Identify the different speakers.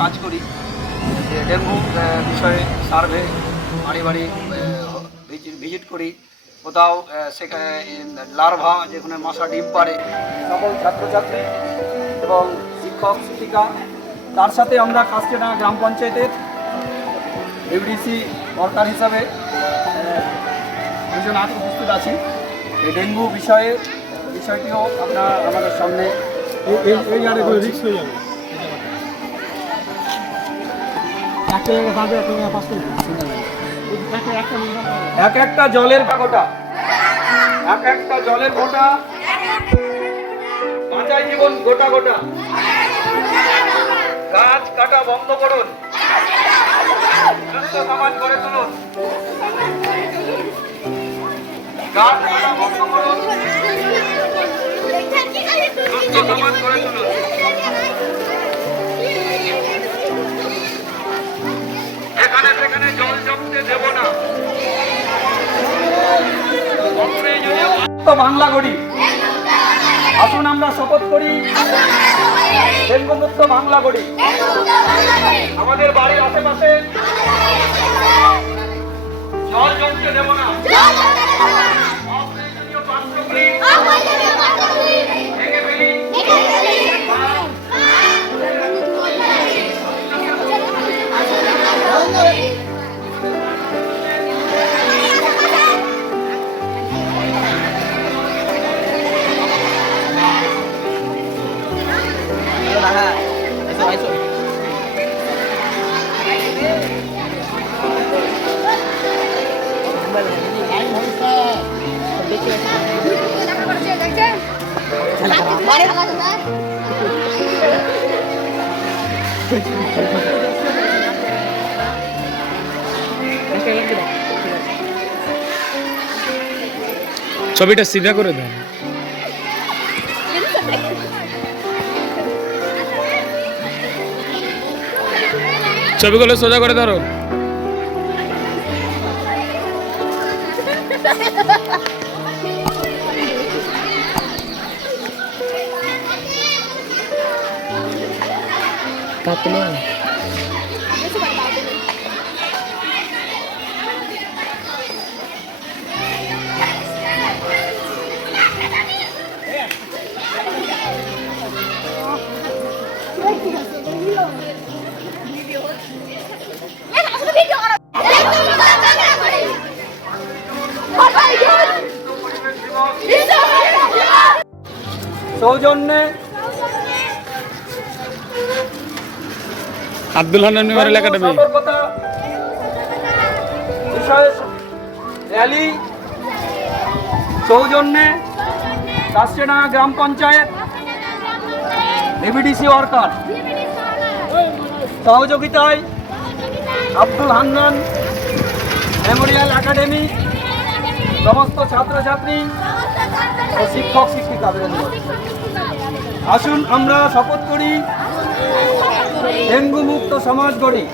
Speaker 1: কাজ করি। যে ডেঙ্গু বিষয়ে সার্ভে, বাড়ি বাড়ি ভিজিট করি। কোথাও সেখানে লার্ভা যেখানে মশা, ডিম পারে সকল ছাত্রছাত্রী এবং শিক্ষক, শিক্ষিকা, তার সাথে আমরা কাস্টেনা গ্রাম পঞ্চায়েতের এফডিসি ওয়ার্কার হিসাবে দুজন আজ উপস্থিত আছি। এই ডেঙ্গু বিষয়ে, বিষয়টিও আপনার আমাদের সামনে
Speaker 2: এই এই আরে করে হয়ে যাবে?
Speaker 1: এক একটা জলের গোটা এক একটা জলের গোটা বাঁচাই জীবন গোটা গোটা। গাছ কাটা বন্ধ করুন। সুস্থ সমাজ গড়ে তুলুন। গাছ কাটা বন্ধ করুন। সমাজ গড়ে তুলুন। বাংলা গড়ি। আসুন আমরা শপথ করি। ডেঙ্গুমুক্ত বাংলা গড়ি। আমাদের বাড়ির আশেপাশে জমতে দেব না।
Speaker 2: ছবিটা সিধা করে দেন। ছবিগুলো সোজা করে ধরো।
Speaker 3: Katulong.
Speaker 1: সৌজন্যে
Speaker 2: Abdul Hannan memorial academy.
Speaker 1: Rally সৌজন্যে কাস্টেডাঙ্গা গ্রাম পঞ্চায়েত এবিডিসি ওয়ার্কার। সহযোগিতায় আব্দুল হান্নান মেমোরিয়াল একাডেমি সমস্ত ছাত্রছাত্রী ও শিক্ষক শিক্ষিকাদের আসুন আমরা শপথ করি। ডেঙ্গু মুক্ত সমাজ গড়ি।